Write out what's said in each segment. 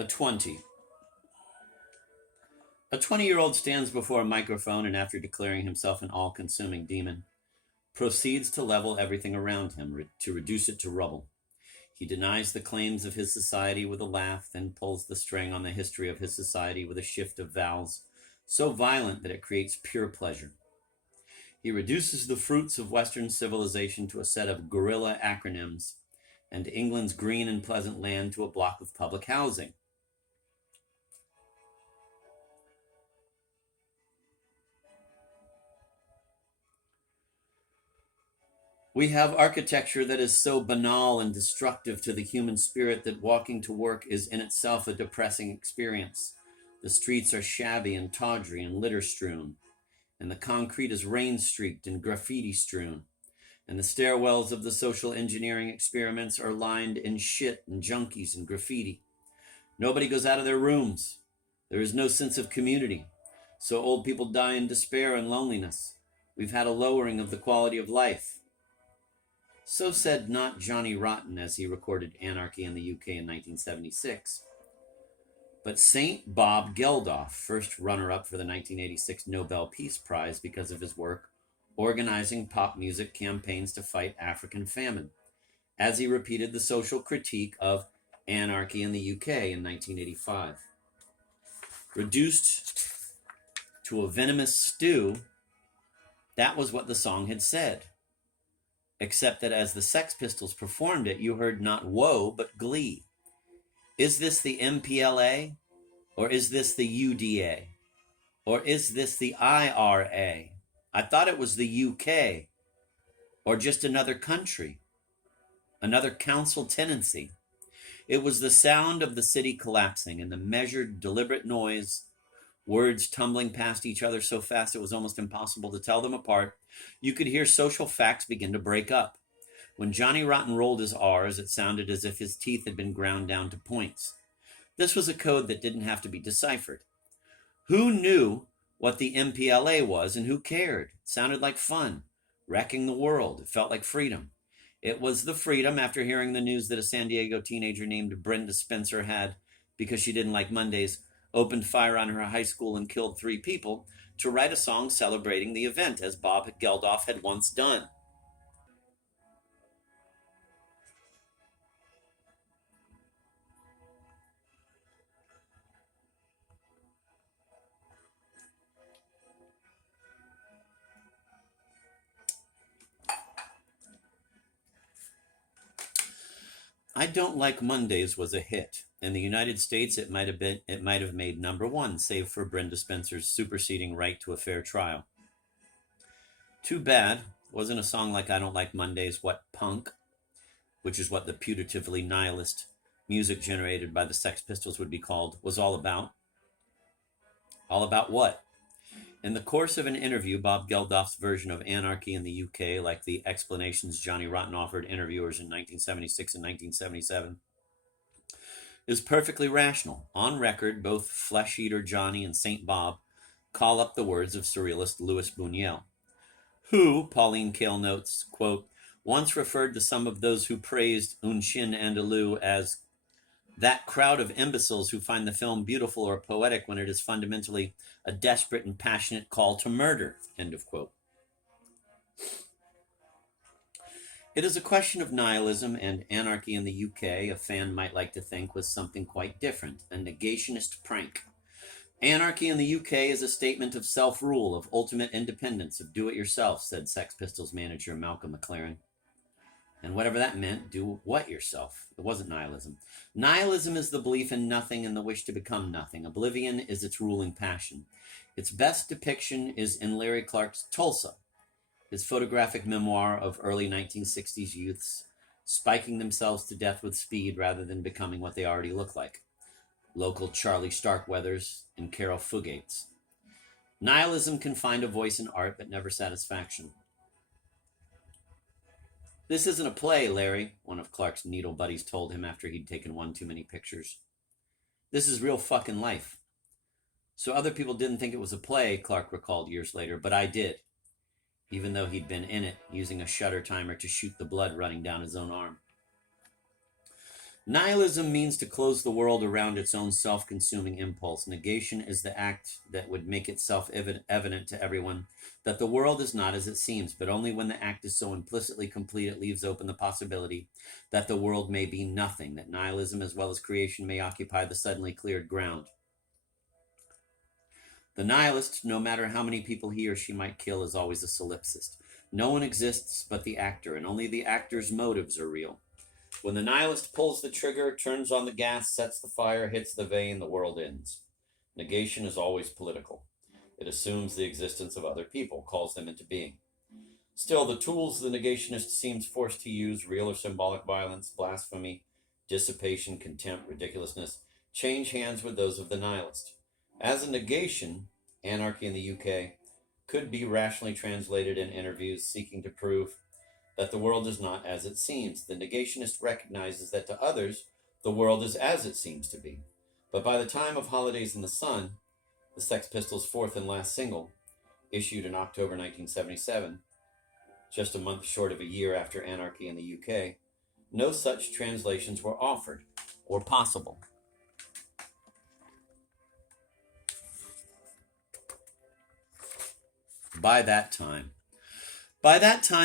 A 20. A 20-year-old stands before a microphone and, after declaring himself an all-consuming demon, proceeds to level everything around him, to reduce it to rubble. He denies the claims of his society with a laugh, then pulls the string on the history of his society with a shift of vowels so violent that it creates pure pleasure. He reduces the fruits of Western civilization to a set of guerrilla acronyms, and England's green and pleasant land to a block of public housing. We have architecture that is so banal and destructive to the human spirit that walking to work is in itself a depressing experience. The streets are shabby and tawdry and litter-strewn, and the concrete is rain-streaked and graffiti-strewn, and the stairwells of the social engineering experiments are lined in shit and junkies and graffiti. Nobody goes out of their rooms. There is no sense of community, so old people die in despair and loneliness. We've had a lowering of the quality of life. So said not Johnny Rotten as he recorded Anarchy in the UK in 1976, but St. Bob Geldof, first runner-up for the 1986 Nobel Peace Prize because of his work organizing pop music campaigns to fight African famine, as he repeated the social critique of Anarchy in the UK in 1985. Reduced to a venomous stew, that was what the song had said. Except that as the Sex Pistols performed it, you heard not woe, but glee. Is this the MPLA? Or is this the UDA? Or is this the IRA? I thought it was the UK. Or just another country. Another council tenancy. It was the sound of the city collapsing and the measured, deliberate noise, words tumbling past each other so fast it was almost impossible to tell them apart. You could hear social facts begin to break up. When Johnny Rotten rolled his R's, it sounded as if his teeth had been ground down to points. This was a code that didn't have to be deciphered. Who knew what the MPLA was and who cared? It sounded like fun, wrecking the world. It felt like freedom. It was the freedom, after hearing the news that a San Diego teenager named Brenda Spencer had, because she didn't like Mondays, opened fire on her high school and killed 3 people, to write a song celebrating the event, as Bob Geldof had once done. I Don't Like Mondays was a hit. In the United States, it might have made #1, save for Brenda Spencer's superseding right to a fair trial. Too bad. Wasn't a song like I Don't Like Mondays what punk, which is what the putatively nihilist music generated by the Sex Pistols would be called, was all about? All about what? In the course of an interview, Bob Geldof's version of Anarchy in the UK, like the explanations Johnny Rotten offered interviewers in 1976 and 1977, is perfectly rational. On record, both Flesh Eater Johnny and St. Bob call up the words of surrealist Louis Buñuel, who, Pauline Kael notes, quote, once referred to some of those who praised Un Chien Andalou as that crowd of imbeciles who find the film beautiful or poetic when it is fundamentally a desperate and passionate call to murder, end of quote. It is a question of nihilism, and Anarchy in the UK, a fan might like to think, was something quite different, a negationist prank. Anarchy in the UK is a statement of self-rule, of ultimate independence, of do-it-yourself, said Sex Pistols manager Malcolm McLaren. And whatever that meant, do what yourself. It wasn't nihilism. Nihilism is the belief in nothing and the wish to become nothing. Oblivion is its ruling passion. Its best depiction is in Larry Clark's Tulsa, his photographic memoir of early 1960s youths spiking themselves to death with speed rather than becoming what they already look like. Local Charlie Starkweathers and Carol Fugates. Nihilism can find a voice in art, but never satisfaction. This isn't a play, Larry, one of Clark's needle buddies told him after he'd taken one too many pictures. This is real fucking life. So other people didn't think it was a play, Clark recalled years later, but I did, even though he'd been in it, using a shutter timer to shoot the blood running down his own arm. Nihilism means to close the world around its own self-consuming impulse. Negation is the act that would make itself evident to everyone that the world is not as it seems, but only when the act is so implicitly complete it leaves open the possibility that the world may be nothing, that nihilism as well as creation may occupy the suddenly cleared ground. The nihilist, no matter how many people he or she might kill, is always a solipsist. No one exists but the actor, and only the actor's motives are real. When the nihilist pulls the trigger, turns on the gas, sets the fire, hits the vein, the world ends. Negation is always political. It assumes the existence of other people, calls them into being. Still, the tools the negationist seems forced to use, real or symbolic violence, blasphemy, dissipation, contempt, ridiculousness, change hands with those of the nihilist. As a negation, Anarchy in the UK could be rationally translated in interviews seeking to prove that the world is not as it seems. The negationist recognizes that to others, the world is as it seems to be. But by the time of Holidays in the Sun, the Sex Pistols' fourth and last single, issued in October 1977, just a month short of a year after Anarchy in the UK, no such translations were offered or possible. By that time,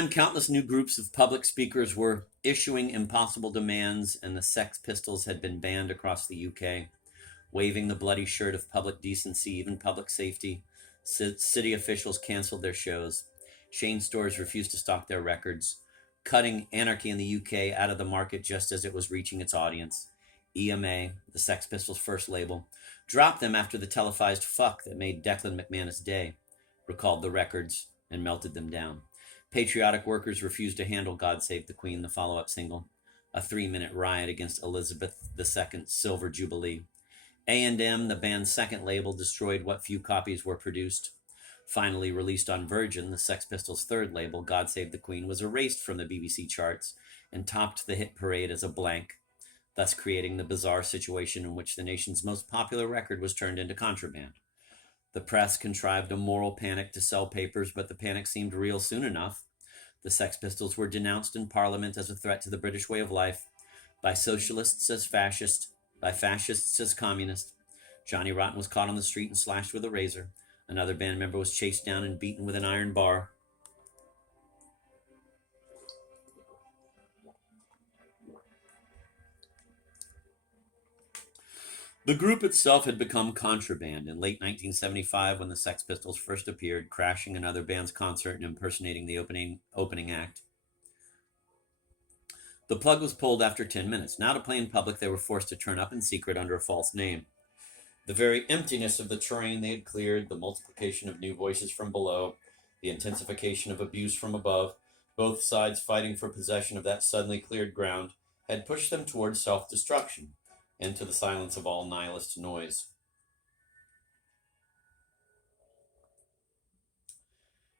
countless new groups of public speakers were issuing impossible demands, and the Sex Pistols had been banned across the UK, waving the bloody shirt of public decency, even public safety. City officials canceled their shows. Chain stores refused to stock their records, cutting Anarchy in the UK out of the market just as it was reaching its audience. EMA, the Sex Pistols' first label, dropped them after the televised fuck that made Declan McManus Day, recalled the records, and melted them down. Patriotic workers refused to handle God Save the Queen, the follow-up single, a 3-minute riot against Elizabeth II's Silver Jubilee. A&M, the band's second label, destroyed what few copies were produced. Finally released on Virgin, the Sex Pistols' third label, God Save the Queen, was erased from the BBC charts and topped the hit parade as a blank, thus creating the bizarre situation in which the nation's most popular record was turned into contraband. The press contrived a moral panic to sell papers, but the panic seemed real soon enough. The Sex Pistols were denounced in Parliament as a threat to the British way of life, by socialists as fascist, by fascists as communist. Johnny Rotten was caught on the street and slashed with a razor. Another band member was chased down and beaten with an iron bar. The group itself had become contraband in late 1975 when the Sex Pistols first appeared, crashing another band's concert and impersonating the opening act. The plug was pulled after 10 minutes. Now to play in public, they were forced to turn up in secret under a false name. The very emptiness of the terrain they had cleared, the multiplication of new voices from below, the intensification of abuse from above, both sides fighting for possession of that suddenly cleared ground, had pushed them towards self-destruction, into the silence of all nihilist noise.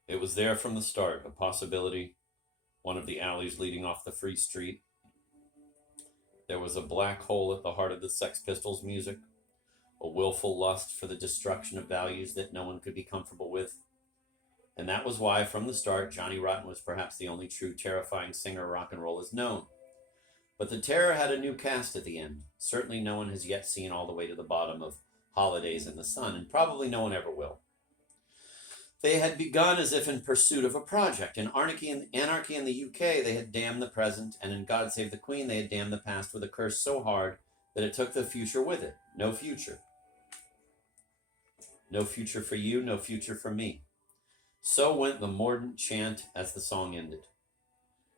It was there from the start, a possibility, one of the alleys leading off the free street. There was a black hole at the heart of the Sex Pistols' music, a willful lust for the destruction of values that no one could be comfortable with. And that was why, from the start, Johnny Rotten was perhaps the only true terrifying singer rock and roll has known. But the terror had a new cast at the end. Certainly no one has yet seen all the way to the bottom of Holidays in the Sun, and probably no one ever will. They had begun as if in pursuit of a project. In Anarchy in the UK, they had damned the present, and in God Save the Queen, they had damned the past with a curse so hard that it took the future with it. No future. No future for you, no future for me. So went the mordant chant as the song ended.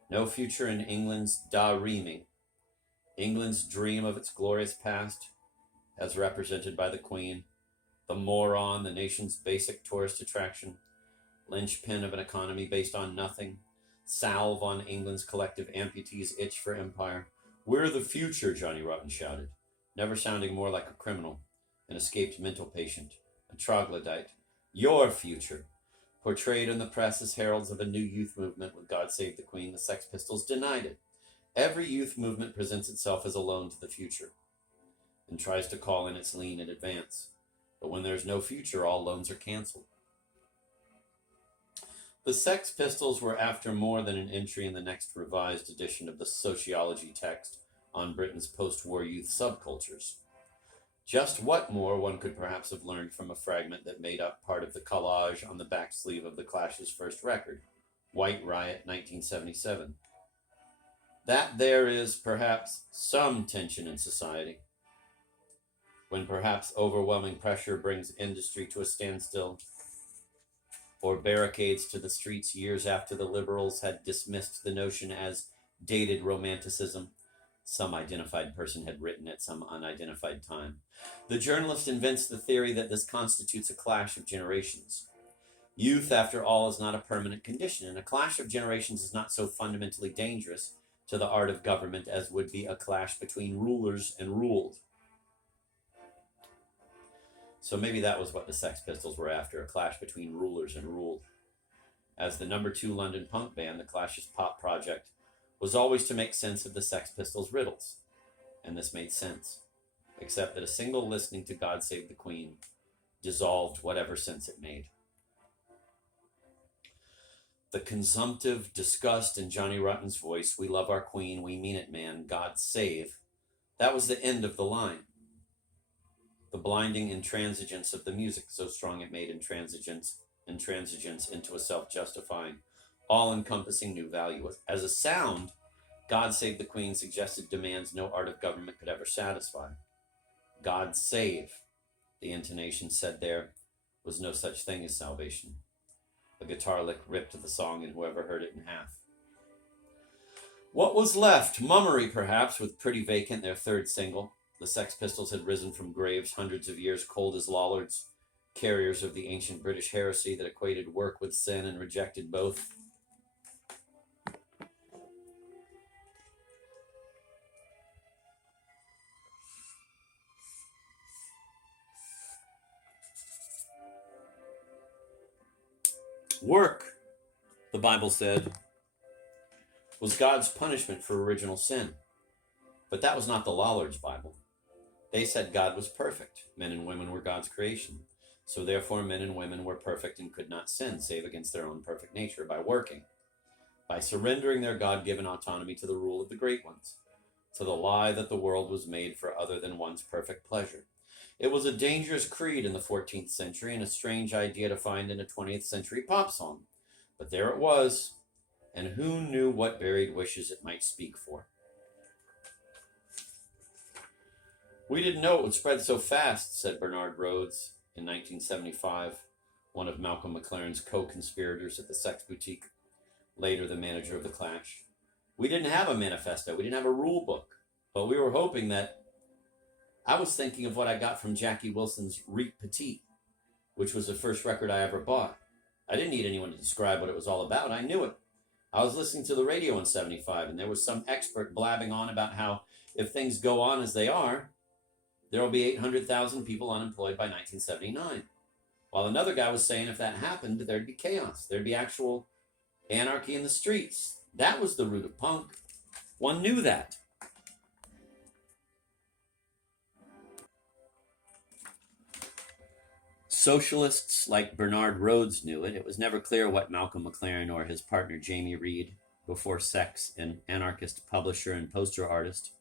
No future in England's da reaming, England's dream of its glorious past, as represented by the Queen, the moron, the nation's basic tourist attraction, linchpin of an economy based on nothing, salve on England's collective amputees' itch for empire. We're the future, Johnny Rotten shouted, never sounding more like a criminal, an escaped mental patient, a troglodyte. Your future. Portrayed in the press as heralds of a new youth movement with God Save the Queen, the Sex Pistols denied it. Every youth movement presents itself as a loan to the future and tries to call in its lien in advance. But when there's no future, all loans are canceled. The Sex Pistols were after more than an entry in the next revised edition of the sociology text on Britain's post-war youth subcultures. Just what more one could perhaps have learned from a fragment that made up part of the collage on the back sleeve of the Clash's first record, White Riot 1977. That there is perhaps some tension in society, when perhaps overwhelming pressure brings industry to a standstill, or barricades to the streets years after the liberals had dismissed the notion as dated romanticism, some identified person had written at some unidentified time. The journalist invents the theory that this constitutes a clash of generations. Youth, after all, is not a permanent condition, and a clash of generations is not so fundamentally dangerous to the art of government as would be a clash between rulers and ruled. So maybe that was what the Sex Pistols were after, a clash between rulers and ruled. As the number 2 London punk band, the Clash's pop project was always to make sense of the Sex Pistols' riddles, and this made sense, except that a single listening to God Save the Queen dissolved whatever sense it made. The consumptive disgust in Johnny Rotten's voice, "We love our queen, we mean it, man, God save," that was the end of the line. The blinding intransigence of the music, so strong it made intransigence into a self-justifying, all-encompassing new value. As a sound, God Save the Queen suggested demands no art of government could ever satisfy. God save, the intonation said there was no such thing as salvation. A guitar lick ripped the song, and whoever heard it in half. What was left? Mummery, perhaps, with Pretty Vacant, their third single. The Sex Pistols had risen from graves hundreds of years cold as Lollards, carriers of the ancient British heresy that equated work with sin and rejected both. Work, the Bible said, was God's punishment for original sin. But that was not the Lollards' Bible. They said God was perfect. Men and women were God's creation. So therefore men and women were perfect and could not sin, save against their own perfect nature, by working, by surrendering their God-given autonomy to the rule of the great ones, to the lie that the world was made for other than one's perfect pleasure. It was a dangerous creed in the 14th century and a strange idea to find in a 20th century pop song. But there it was, and who knew what buried wishes it might speak for? We didn't know it would spread so fast, said Bernard Rhodes in 1975, one of Malcolm McLaren's co-conspirators at the Sex Boutique, later the manager of the Clash. We didn't have a manifesto, we didn't have a rule book, but we were hoping that. I was thinking of what I got from Jackie Wilson's Reek Petit, which was the first record I ever bought. I didn't need anyone to describe what it was all about. I knew it. I was listening to the radio in 75, and there was some expert blabbing on about how if things go on as they are, there will be 800,000 people unemployed by 1979. While another guy was saying if that happened, there'd be chaos. There'd be actual anarchy in the streets. That was the root of punk. One knew that. Socialists like Bernard Rhodes knew it. It was never clear what Malcolm McLaren or his partner Jamie Reed, before sex, an anarchist publisher and poster artist,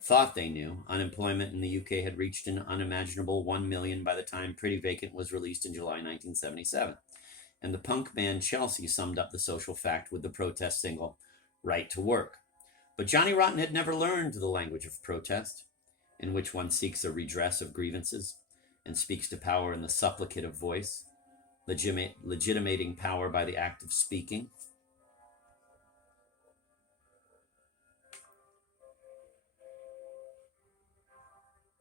thought they knew. Unemployment in the UK had reached an unimaginable 1 million by the time Pretty Vacant was released in July 1977. And the punk band Chelsea summed up the social fact with the protest single, Right to Work. But Johnny Rotten had never learned the language of protest, in which one seeks a redress of grievances and speaks to power in the supplicative voice, legitimating power by the act of speaking.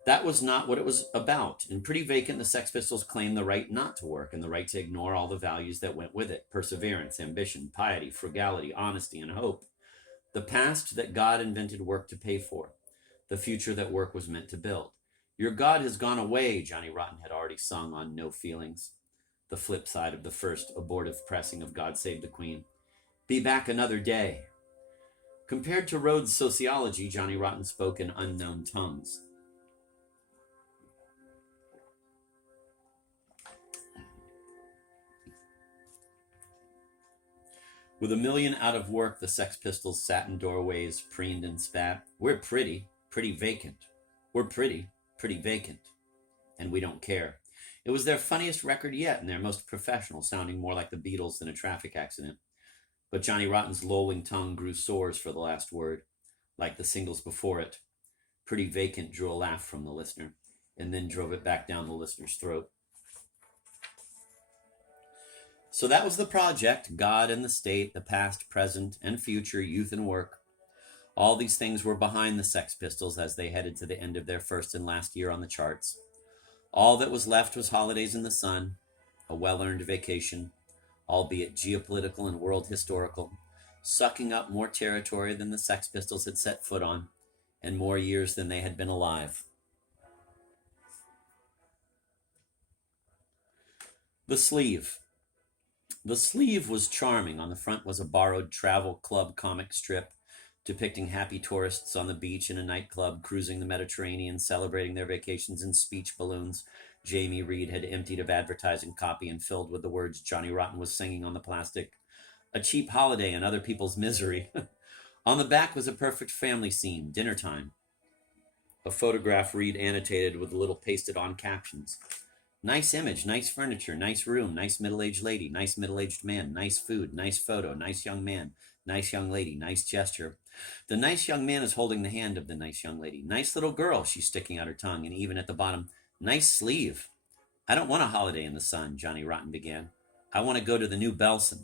That was not what it was about. In Pretty Vacant, the Sex Pistols claimed the right not to work and the right to ignore all the values that went with it: perseverance, ambition, piety, frugality, honesty, and hope. The past that God invented work to pay for, the future that work was meant to build. Your God has gone away, Johnny Rotten had already sung on No Feelings, the flip side of the first abortive pressing of God Save the Queen. Be back another day. Compared to Rhodes' sociology, Johnny Rotten spoke in unknown tongues. With a million out of work, the Sex Pistols sat in doorways, preened and spat. We're pretty, pretty vacant. We're pretty, pretty vacant. And we don't care. It was their funniest record yet and their most professional, sounding more like the Beatles than a traffic accident. But Johnny Rotten's lolling tongue grew sores for the last word, like the singles before it. Pretty Vacant drew a laugh from the listener, and then drove it back down the listener's throat. So that was the project: God and the state, the past, present, and future, youth and work. All these things were behind the Sex Pistols as they headed to the end of their first and last year on the charts. All that was left was holidays in the sun, a well-earned vacation, albeit geopolitical and world historical, sucking up more territory than the Sex Pistols had set foot on, and more years than they had been alive. The sleeve. The sleeve was charming. On the front was a borrowed travel club comic strip depicting happy tourists on the beach in a nightclub cruising the Mediterranean, celebrating their vacations in speech balloons Jamie Reed had emptied of advertising copy and filled with the words Johnny Rotten was singing on the plastic. A cheap holiday and other people's misery. On the back was a perfect family scene, dinner time. A photograph Reed annotated with little pasted-on captions. Nice image, nice furniture, nice room, nice middle-aged lady, nice middle-aged man, nice food, nice photo, nice young man, nice young lady, nice gesture. The nice young man is holding the hand of the nice young lady. Nice little girl, she's sticking out her tongue, and even at the bottom, nice sleeve. I don't want a holiday in the sun, Johnny Rotten began. I want to go to the New Belsen.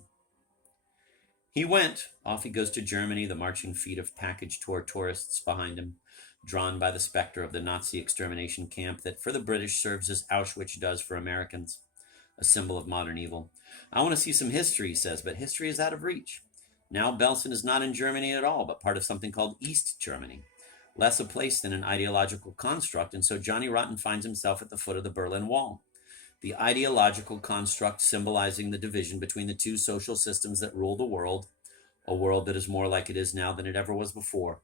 He went. Off he goes to Germany, the marching feet of package tour tourists behind him, drawn by the specter of the Nazi extermination camp that for the British serves as Auschwitz does for Americans, a symbol of modern evil. I want to see some history, he says, but history is out of reach. Now Belsen is not in Germany at all, but part of something called East Germany, less a place than an ideological construct, and so Johnny Rotten finds himself at the foot of the Berlin Wall, the ideological construct symbolizing the division between the two social systems that rule the world, a world that is more like it is now than it ever was before.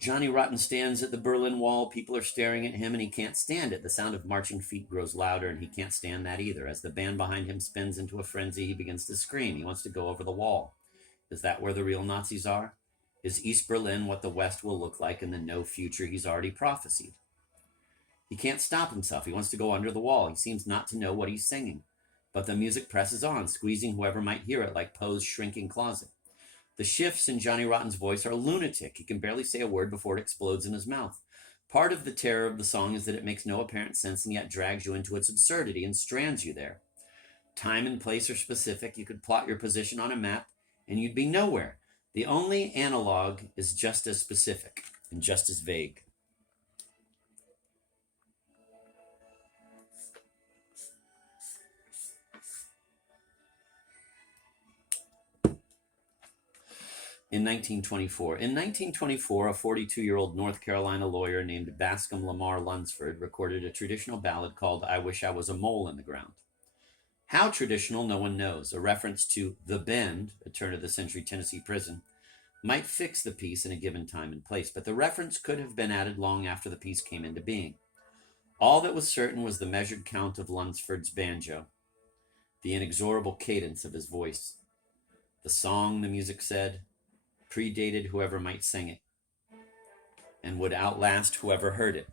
Johnny Rotten stands at the Berlin Wall. People are staring at him, and he can't stand it. The sound of marching feet grows louder, and he can't stand that either. As the band behind him spins into a frenzy, he begins to scream. He wants to go over the wall. Is that where the real Nazis are? Is East Berlin what the West will look like in the no future he's already prophesied? He can't stop himself. He wants to go under the wall. He seems not to know what he's singing. But the music presses on, squeezing whoever might hear it like Poe's shrinking closet. The shifts in Johnny Rotten's voice are lunatic. He can barely say a word before it explodes in his mouth. Part of the terror of the song is that it makes no apparent sense and yet drags you into its absurdity and strands you there. Time and place are specific. You could plot your position on a map and you'd be nowhere. The only analog is just as specific and just as vague. In 1924. In 1924, a 42-year-old North Carolina lawyer named Bascom Lamar Lunsford recorded a traditional ballad called I Wish I Was a Mole in the Ground. How traditional, no one knows. A reference to The Bend, a turn-of-the-century Tennessee prison, might fix the piece in a given time and place, but the reference could have been added long after the piece came into being. All that was certain was the measured count of Lunsford's banjo, the inexorable cadence of his voice. The song, the music said, predated whoever might sing it and would outlast whoever heard it.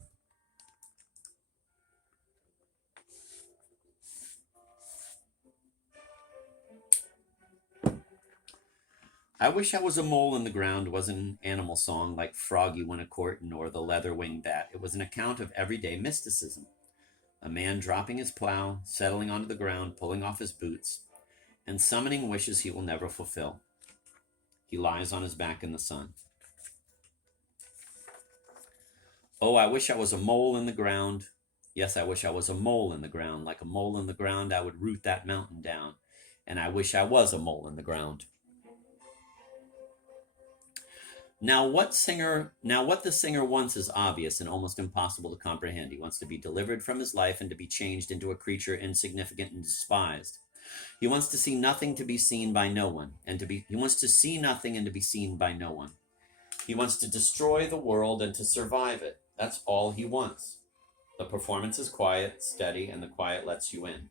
I Wish I Was a Mole in the Ground wasn't an animal song like Froggy Went a Courtin' or The Leather-Winged Bat. It was an account of everyday mysticism. A man dropping his plow, settling onto the ground, pulling off his boots, and summoning wishes he will never fulfill. He lies on his back in the sun. Oh, I wish I was a mole in the ground. Yes, I wish I was a mole in the ground. Like a mole in the ground, I would root that mountain down. And I wish I was a mole in the ground. Now what the singer wants is obvious and almost impossible to comprehend. He wants to be delivered from his life and to be changed into a creature insignificant and despised. He wants to see nothing to be seen by no one, he wants to see nothing and to be seen by no one. He wants to destroy the world and to survive it. That's all he wants. The performance is quiet, steady, and the quiet lets you in.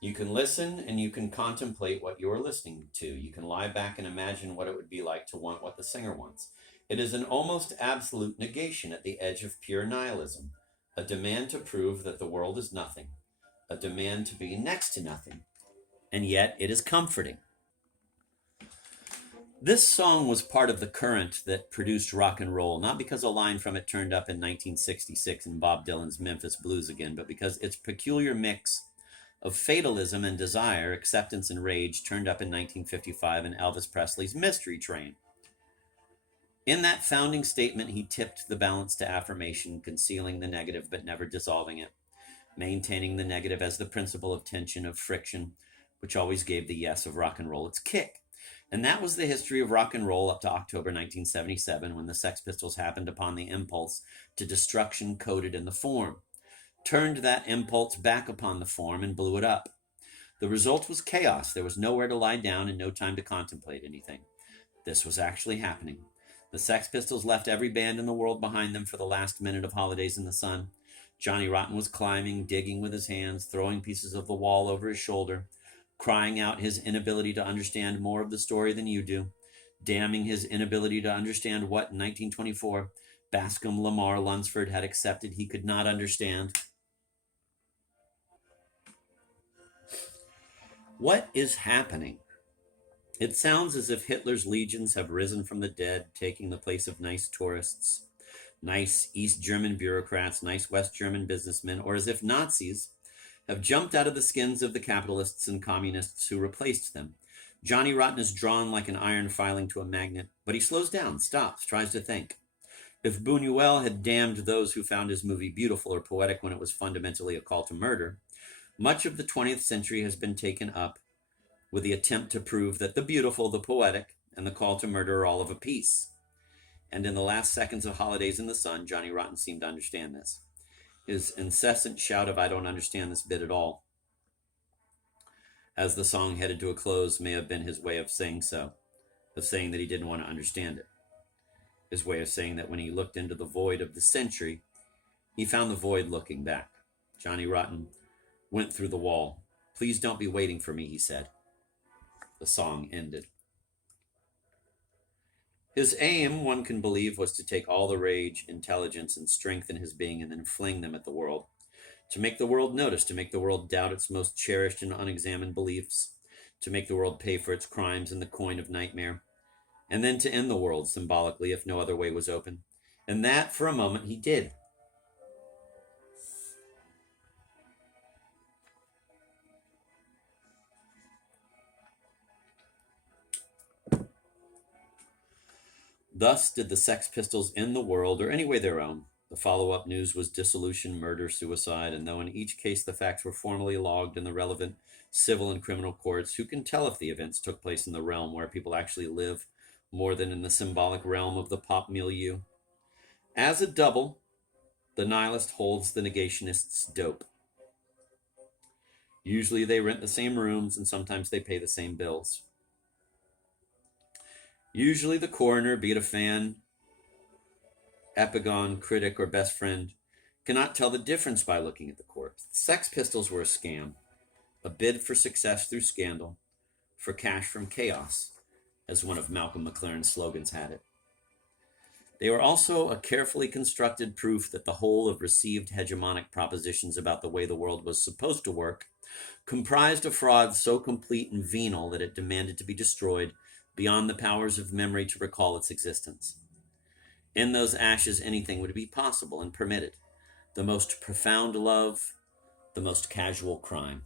You can listen and you can contemplate what you are listening to. You can lie back and imagine what it would be like to want what the singer wants. It is an almost absolute negation at the edge of pure nihilism, a demand to prove that the world is nothing, a demand to be next to nothing, and yet it is comforting. This song was part of the current that produced rock and roll, not because a line from it turned up in 1966 in Bob Dylan's Memphis Blues again, but because its peculiar mix of fatalism and desire, acceptance and rage turned up in 1955 in Elvis Presley's Mystery Train. In that founding statement, he tipped the balance to affirmation, concealing the negative but never dissolving it, maintaining the negative as the principle of tension, of friction, which always gave the yes of rock and roll its kick. And that was the history of rock and roll up to October 1977, when the Sex Pistols happened upon the impulse to destruction coded in the form, turned that impulse back upon the form and blew it up. The result was chaos. There was nowhere to lie down and no time to contemplate anything. This was actually happening. The Sex Pistols left every band in the world behind them for the last minute of Holidays in the Sun. Johnny Rotten was climbing, digging with his hands, throwing pieces of the wall over his shoulder, crying out his inability to understand more of the story than you do, damning his inability to understand what, in 1924, Bascom Lamar Lunsford had accepted he could not understand. What is happening? It sounds as if Hitler's legions have risen from the dead, taking the place of nice tourists, nice East German bureaucrats, nice West German businessmen, or as if Nazis have jumped out of the skins of the capitalists and communists who replaced them. Johnny Rotten is drawn like an iron filing to a magnet, but he slows down, stops, tries to think. If Buñuel had damned those who found his movie beautiful or poetic when it was fundamentally a call to murder, much of the 20th century has been taken up with the attempt to prove that the beautiful, the poetic, and the call to murder are all of a piece. And in the last seconds of Holidays in the Sun, Johnny Rotten seemed to understand this. His incessant shout of, "I don't understand this bit at all," as the song headed to a close, may have been his way of saying so, of saying that he didn't want to understand it. His way of saying that when he looked into the void of the century, he found the void looking back. Johnny Rotten went through the wall. "Please don't be waiting for me," he said. The song ended. His aim, one can believe, was to take all the rage, intelligence, and strength in his being and then fling them at the world. To make the world notice, to make the world doubt its most cherished and unexamined beliefs, to make the world pay for its crimes in the coin of nightmare, and then to end the world symbolically if no other way was open. And that, for a moment, he did. Thus did the Sex Pistols end the world, or anyway their own. The follow-up news was dissolution, murder, suicide, and though in each case the facts were formally logged in the relevant civil and criminal courts, who can tell if the events took place in the realm where people actually live more than in the symbolic realm of the pop milieu? As a double, the nihilist holds the negationist's dope. Usually they rent the same rooms and sometimes they pay the same bills. Usually the coroner, be it a fan, epigon, critic, or best friend, cannot tell the difference by looking at the corpse. The Sex Pistols were a scam, a bid for success through scandal, for cash from chaos, as one of Malcolm McLaren's slogans had it. They were also a carefully constructed proof that the whole of received hegemonic propositions about the way the world was supposed to work comprised a fraud so complete and venal that it demanded to be destroyed beyond the powers of memory to recall its existence. In those ashes, anything would be possible and permitted. The most profound love, the most casual crime.